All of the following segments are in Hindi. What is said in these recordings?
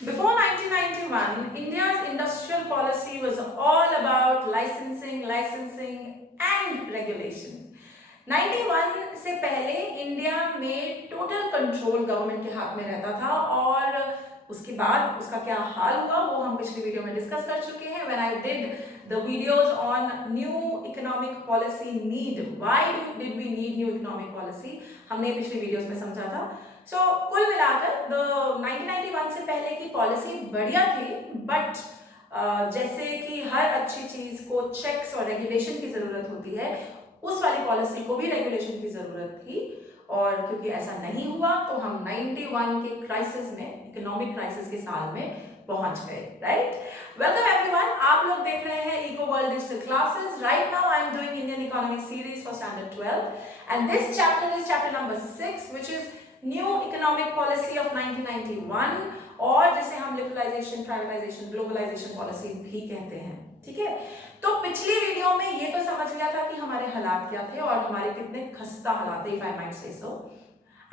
Before 1991, India's industrial policy was all about licensing and regulation. 91 से पहले इंडिया में टोटल कंट्रोल गवर्नमेंट के हाथ में रहता था और उसके बाद उसका क्या हाल हुआ वो हम पिछली वीडियो में डिस्कस कर चुके हैं. When I did the videos on new economic policy need, why did we need new economic policy, हमने पिछली वीडियोस में समझा था. सो कुल मिलाकर 1991 से पहले की पॉलिसी बढ़िया थी, बट जैसे कि हर अच्छी चीज को चेक्स और रेगुलेशन की जरूरत होती है, उस वाली पॉलिसी को भी रेगुलेशन की जरूरत थी. और क्योंकि ऐसा नहीं हुआ तो हम 91 के क्राइसिस में, इकोनॉमिक क्राइसिस के साल में पहुंच गए. राइट. Welcome everyone. आप लोग देख रहे हैं Eco World digital classes. Right now I am doing Indian economy series for standard 12 and this chapter is chapter number 6 which is new economic policy of 1991, और जिसे हम लिबरलाइजेशन, प्राइवेटाइजेशन, ग्लोबलाइजेशन पॉलिसी भी कहते हैं. ठीक है. तो पिछली वीडियो में ये तो समझ गया था कि हमारे हालात क्या थे और हमारे कितने खस्ता हालात थे, if I might say so.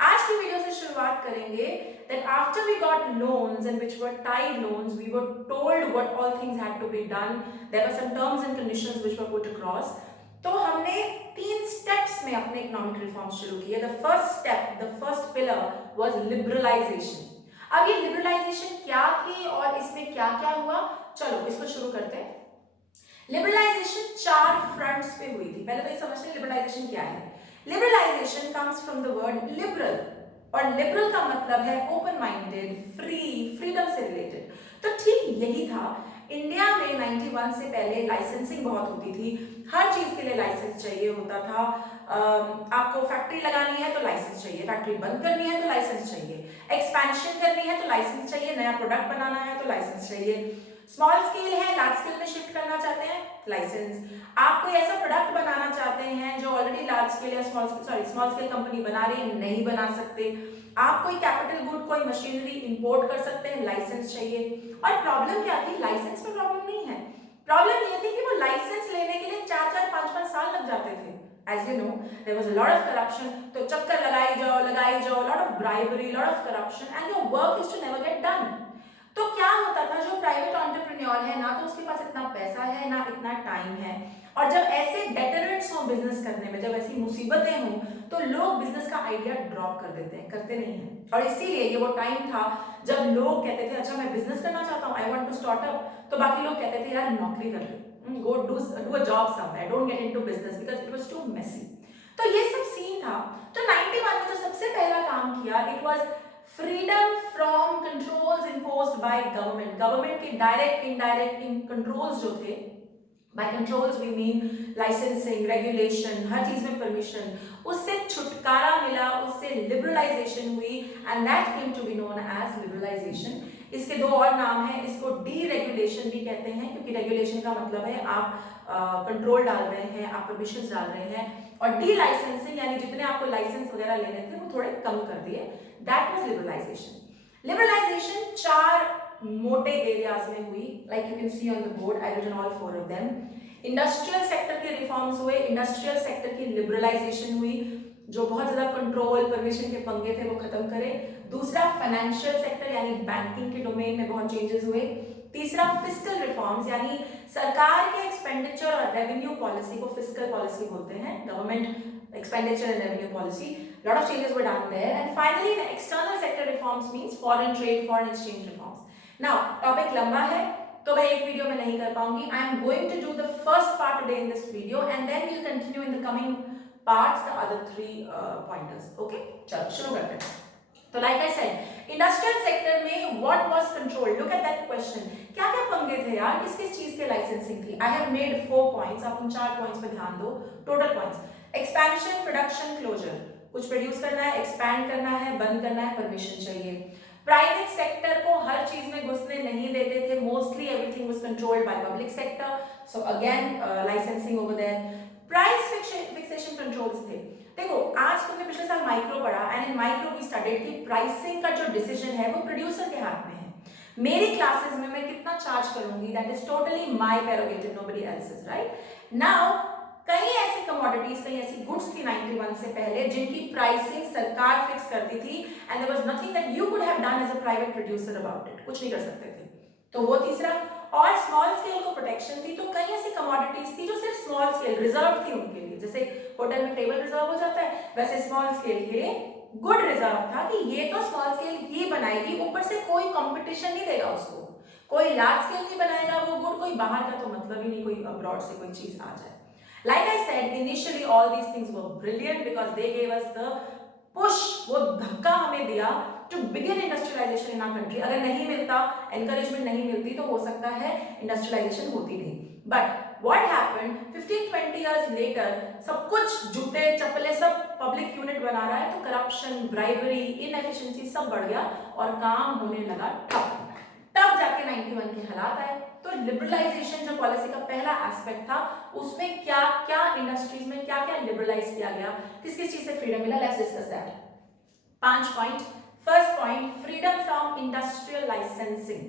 आज की वीडियो से शुरुआत करेंगे that after we got loans and which were tied loans, we were told what all things had to be done. There were some terms and conditions which were put across. तो हमने 3 स्टेप्स में अपने इकोनॉमिक रिफॉर्म्स शुरू किए. The first step, the first pillar was liberalisation. अब ये लिबरलाइजेशन क्या थी और इसमें क्या क्या हुआ, चलो इसको शुरू करते हैं. लिबरलाइजेशन 4 फ्रंट्स पे हुई थी. पहले तो ये समझते हैं लिबरलाइजेशन क्या है. Liberalisation comes from the word liberal, और लिबरल का मतलब है ओपन माइंडेड, फ्री, फ्रीडम से रिलेटेड. तो ठीक यही था. इंडिया में 91 से पहले लाइसेंसिंग बहुत होती थी. हर चीज के लिए लाइसेंस चाहिए होता था. आपको फैक्ट्री लगानी है तो लाइसेंस चाहिए, फैक्ट्री बंद करनी है तो लाइसेंस चाहिए, एक्सपेंशन करनी है तो लाइसेंस चाहिए, नया प्रोडक्ट बनाना है तो लाइसेंस चाहिए, स्मॉल स्केल है, लार्ज स्केल में शिफ्ट करना चाहते हैं, लाइसेंस. आप कोई ऐसा प्रोडक्ट बनाना चाहते हैं जो ऑलरेडी लार्ज स्केल या स्मॉल स्केल कंपनी बना रही है, नहीं बना सकते. आप कोई कैपिटल गुड, कोई मशीनरी इंपोर्ट कर सकते हैं, लाइसेंस चाहिए. और प्रॉब्लम क्या थी, लाइसेंस में प्रॉब्लम नहीं है. प्रॉब्लम ये थी कि वो लाइसेंस लेने के लिए 4-4, 5-5 साल लग जाते थे. As you know, there was a lot of corruption. तो चक्कर लगाई जाओ, lot of bribery, lot of corruption, and your work is to never get done. तो क्या होता था, जो प्राइवेट एंटरप्रेन्योर है ना, तो उसके पास इतना पैसा है ना इतना टाइम है. और जब ऐसे डेटरेंट्स हो बिजनेस करने में, जब ऐसी मुसीबतें हो, तो लोग बिजनेस का आइडिया ड्रॉप कर देते हैं, करते नहीं हैं. और इसीलिए ये वो टाइम था जब लोग कहते थे अच्छा मैं बिजनेस करना चाहता हूँ, I want to start up. तो बाकी लोग कहते थे यार नौकरी कर ले, go do a job somewhere, don't get into business because it was too messy. तो ये सब सीन था. तो 91 में जो सबसे पहला काम किया, it was freedom from controls imposed by government. Government के डायरेक्ट इनडायरेक्ट कंट्रोल्स जो थे, by controls we mean licensing, regulation, हर चीज में परमिशन, उससे छुटकारा मिला, उससे लिबरलाइजेशन हुई, and that came to be known as liberalisation. इसके 2 और नाम हैं. इसको डीरेगुलेशन भी कहते हैं, क्योंकि रेगुलेशन का मतलब है आप कंट्रोल डाल रहे हैं, आप परमिशन डाल रहे हैं. और डी लाइसेंसिंग यानी जितने आपको लाइसेंस वगैरह लेने थे वो थोड़े कम कर दिए. That was liberalisation. लिबरलाइजेशन 4 मोटे एरियाज में हुई, like you can see on the board, I written all 4 of them. Industrial sector के रिफॉर्म्स हुए, इंडस्ट्रियल सेक्टर की लिबरलाइजेशन हुई, जो बहुत ज्यादा कंट्रोल, परमिशन के पंगे थे वो खत्म करे. दूसरा फाइनेंशियल सेक्टर यानी बैंकिंग के डोमेन में बहुत चेंजेस हुए. तीसरा फिस्कल रिफॉर्म्स, यानी सरकार के एक्सपेंडिचर और रेवेन्यू पॉलिसी को फिस्कल पॉलिसी बोलते हैं, government expenditure and revenue policy. lot of changes were done there. And finally the external sector reforms means foreign trade, foreign exchange reforms. Now topic लंबा है तो मैं एक वीडियो में नहीं कर पाऊंगी. I am going to do the first part today in this video and then we'll continue in the coming parts the other 3 pointers. Okay, चलो शुरू करते हैं. तो like I said, industrial sector में what was controlled? Look at that question. क्या क्या पंगे थे यार, किस किस चीज के लाइसेंसिंग थी? I have made 4 points. आप उन 4 points पे ध्यान दो. Total points: expansion, production, closure. कुछ प्रोड्यूस करना है, एक्सपैंड करना है, बंद करना है, परमिशन चाहिए. प्राइवेट सेक्टर को हर चीज में घुसने नहीं देते थे. Mostly everything was controlled by public sector. So again licensing over there. Price fixation controls थे. देखो आज तुमने पिछले साल माइक्रो पढ़ा, and in micro we studied कि प्राइसिंग का जो डिसीजन है वो प्रोड्यूसर के हाथ में है. मेरी क्लासेस में मैं कितना चार्ज करूंगी, that is totally my prerogative, nobody else's. Right now कई ऐसी कमोडिटीज, कई ऐसी गुड्स थी 91 से पहले जिनकी प्राइसिंग सरकार फिक्स करती थी and there was nothing that you could have done as a private producer about it, कुछ नहीं कर सकते थे। तो वो तीसरा। और स्मॉल स्केल को प्रोटेक्शन थी, तो कई ऐसी कमोडिटीज थी जो सिर्फ स्मॉल स्केल रिजर्व थी उनके लिए, जैसे होटल में टेबल रिजर्व हो जाता है वैसे स्मॉल स्केल के लिए गुड रिजर्व था कि ये तो स्मॉल स्केल ही बनाएगी, ऊपर से कोई कंपटीशन नहीं देगा उसको, कोई लार्ज स्केल नहीं बनाएगा वो गुड, कोई बाहर का तो मतलब ही नहीं कोई अब्रॉड से कोई चीज आ जाए। Like I said, initially all these things were brilliant because they gave us the push, वो धक्का हमें दिया to begin industrialization in our country। अगर नहीं मिलता, encouragement नहीं मिलती तो हो सकता है industrialization होती नहीं। But what happened 15-20 years later, सब कुछ जूते चप्पलें सब पब्लिक यूनिट बना रहा है तो करप्शन, ब्राइबरी, इनएफिशिएंसी सब बढ़ गया और काम होने लगा ठप। तब जाके 91 के हालात आए। तो लिबरलाइजेशन जो पॉलिसी का पहला एस्पेक्ट था उसमें क्या क्या इंडस्ट्रीज में क्या क्या लिबरलाइज किया गया, किस किस चीज से फ्रीडम मिला, let's discuss that. 5 point. First point, freedom from industrial licensing.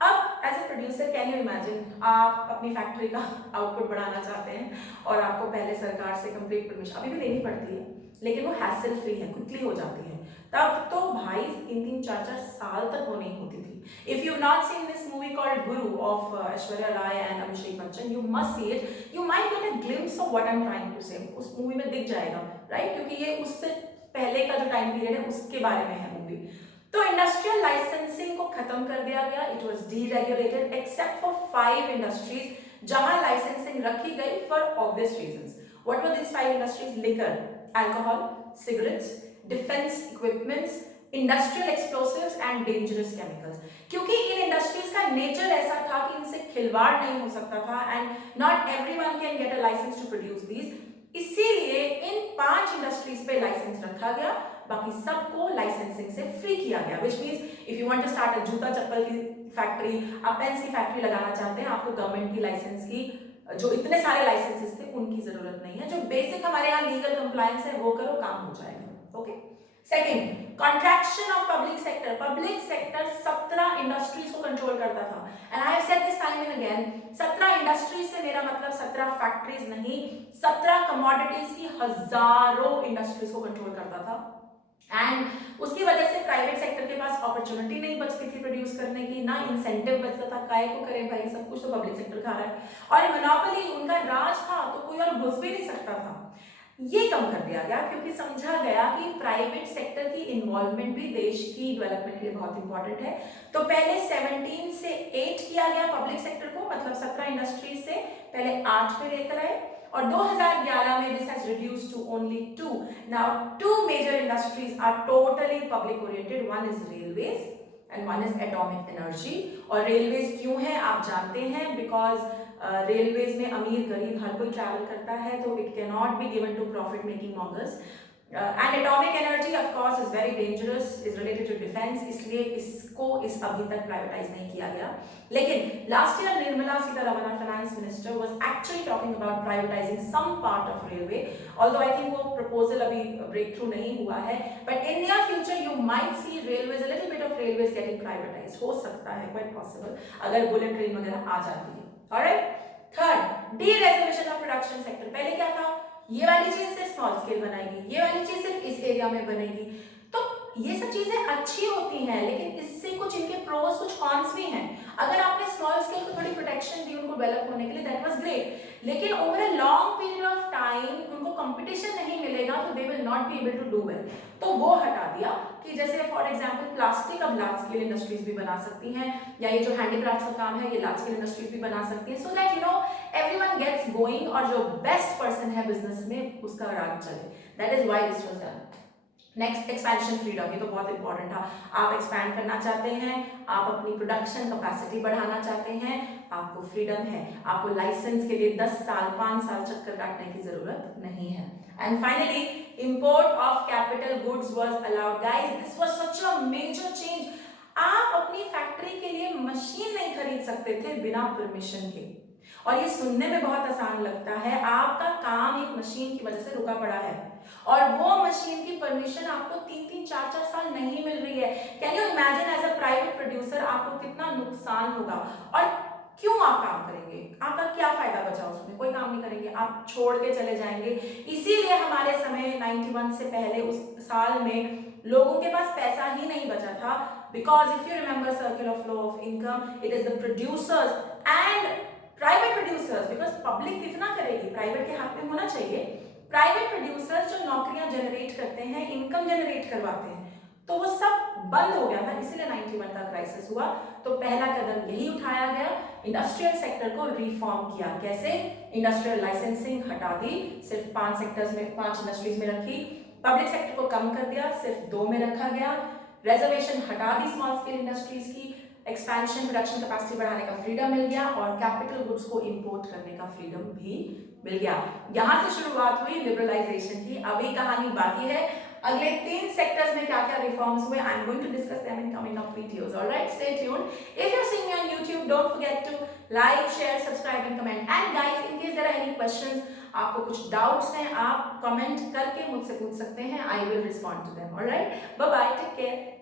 अब as a producer can you imagine, आप अपनी फैक्ट्री का आउटपुट बढ़ाना चाहते हैं और आपको पहले सरकार से कंप्लीट परमिशन अभी भी देनी पड़ती है लेकिन वो हैसल फ्री है, क्विकली हो जाती है। तब तो भाई 3-4 साल तक वो नहीं होती थी। If you've not seen this movie called Guru of Aishwarya Rai and Abhishek Bachchan, you must see it. You might get a glimpse of what I'm trying to say. उस मूवी में दिख जाएगा, राइट? क्योंकि ये उससे पहले का जो टाइम पीरियड है उसके बारे में है मूवी। तो इंडस्ट्रियल लाइसेंसिंग को खत्म कर दिया गया। It was deregulated except for 5 industries जहां लाइसेंसिंग रखी गई for obvious reasons. What were this 5 industries? Liquor, alcohol, cigarettes, defence equipments, industrial explosives and dangerous chemicals. क्योंकि इन इंडस्ट्रीज का नेचर ऐसा था कि इनसे खिलवाड़ नहीं हो सकता था and not everyone can get a licence to produce these, इसीलिए इन 5 इंडस्ट्रीज पे लाइसेंस रखा गया, बाकी सबको लाइसेंसिंग से फ्री किया गया। Which means if you want to start a जूता चप्पल की फैक्ट्री, आप पेन्स की फैक्ट्री लगाना चाहते हैं, आपको गवर्नमेंट की लाइसेंस की जो इतने सारे लाइसेंसेस थे उनकी जरूरत नहीं है। जो बेसिक हमारे यहाँ लीगल कंप्लायंस है वो करो, काम हो जाएगा। Okay. Second, contraction of public sector. Public sector 17 industries को कंट्रोल करता था and I have said this time and again, 17 industries से मेरा मतलब 17 फैक्ट्रीज नहीं, 17 कमोडिटीज की हजारों इंडस्ट्रीज को कंट्रोल करता था एंड उसकी वजह से प्राइवेट सेक्टर के पास अपॉर्चुनिटी नहीं बचती थी प्रोड्यूस करने की, ना इंसेंटिव बचता था, काय को करे भाई, सब कुछ तो पब्लिक सेक्टर खा रहा है और मोनोपोली उनका राज था तो कोई और घुस भी नहीं सकता था। ये कम कर दिया गया क्योंकि समझा गया कि प्राइवेट सेक्टर की इन्वॉल्वमेंट भी देश की डेवलपमेंट के लिए बहुत इंपॉर्टेंट है। तो पहले 17 से 8 किया गया पब्लिक सेक्टर को, मतलब 17 इंडस्ट्रीज से पहले 8 पे लेकर आए और 2011 में this has reduced to only 2। Now 2 major industries are totally public oriented, one is railways and one is atomic energy. और रेलवेज क्यों है आप जानते हैं, बिकॉज रेलवेज में अमीर गरीब हर कोई ट्रैवल करता है तो it can not be given to profit making mongers. And atomic energy of course is very dangerous, is related to defence, इसलिए इसको अभी तक प्राइवेटाइज नहीं किया गया। लेकिन last year Nirmala Sitharaman finance minister was actually talking about privatising some part of railway, although I think वो प्रपोजल अभी ब्रेक थ्रू नहीं हुआ है, but in near future you might see railways, a little bit of railways getting privatised, हो सकता है, क्वाइट पॉसिबल, अगर बुलेट ट्रेन वगैरह आ जाती है। Alright. Third, deregulation of production sector. पहले क्या था, ये वाली चीज सिर्फ स्मॉल स्केल बनाएगी, ये वाली चीज सिर्फ इस एरिया में बनेगी, तो ये सब चीजें अच्छी होती हैं लेकिन इससे कुछ इनके प्रोस कुछ कॉन्स भी हैं। अगर आपने स्मॉल स्केल को थोड़ी प्रोटेक्शन दी उनको डेवलप होने के लिए, दैट वाज ग्रेट, लेकिन over a long period of time उनको कंपटीशन नहीं मिलेगा तो they will not be able to do well. तो वो हटा दिया कि जैसे फॉर एग्जांपल प्लास्टिक अब लार्ज स्केल इंडस्ट्रीज भी बना सकती हैं, या ये जो हैंडीक्राफ्ट का काम है ये लार्ज स्केल इंडस्ट्रीज भी बना सकती हैं, so that you know everyone gets going और जो बेस्ट पर्सन है बिजनेस में उसका राज चले। That is why this was done. Next, expansion freedom, ये तो बहुत इंपॉर्टेंट था। आप एक्सपैंड करना चाहते हैं, आप अपनी प्रोडक्शन कैपेसिटी बढ़ाना चाहते हैं, आपको फ्रीडम है, आपको लाइसेंस के लिए 10 साल 5 साल चक्कर काटने की जरूरत नहीं है। And finally, import of capital goods was allowed. Guys, this was such a major change. आप अपनी फैक्ट्री के लिए मशीन नहीं खरीद सकते थे बिना परमिशन के, और ये सुनने में बहुत आसान लगता है, आपका काम एक मशीन की वजह से रुका पड़ा है और वो मशीन की परमिशन आपको 3-3 4-4 साल नहीं मिल रही है। Can you imagine as a private producer आपको कितना नुकसान होगा। और क्यों आप काम करेंगे? आपका क्या फायदा बचा उसमें? कोई काम नहीं करेंगे, आप छोड़ के चले जाएंगे। इसीलिए हमारे समय 91 से पहले उस साल में लोगों के पास पैसा ही नहीं बचा था, because if you remember circle of flow of income, it is the producers and private producers, because public कितना करेगी, प्राइवेट के हाथ में होना चाहिए। प्राइवेट प्रोड्यूसर्स जो नौकरियां जनरेट करते हैं, इनकम जनरेट करवाते हैं, तो वो सब बंद हो गया था, इसीलिए 91 का क्राइसिस हुआ। तो पहला कदम यही उठाया गया, इंडस्ट्रियल सेक्टर को रिफॉर्म किया। कैसे? इंडस्ट्रियल लाइसेंसिंग हटा दी, सिर्फ 5 सेक्टर्स में, 5 इंडस्ट्रीज में रखी। पब्लिक सेक्टर को कम कर दिया, सिर्फ 2 में रखा गया। रिजर्वेशन हटा दी स्मॉल स्केल इंडस्ट्रीज की। एक्सपेंशन प्रोडक्शन कैपेसिटी बढ़ाने का फ्रीडम मिल गया और कैपिटल गुड्स को इंपोर्ट करने का फ्रीडम भी मिल गया। यहां से शुरुआत हुई लिबरलाइजेशन की। अभी कहानी बाकी है, अगले 3 सेक्टर्स में क्या क्या रिफॉर्म्स हुए, I am going to discuss them in coming up videos. Alright, stay tuned. If you are seeing me on YouTube, don't forget to like, share, subscribe and comment. And guys, in case there are any questions, आपको कुछ डाउट्स हैं, आप कमेंट करके मुझसे पूछ सकते हैं, I will respond to them. Alright, bye bye, take care.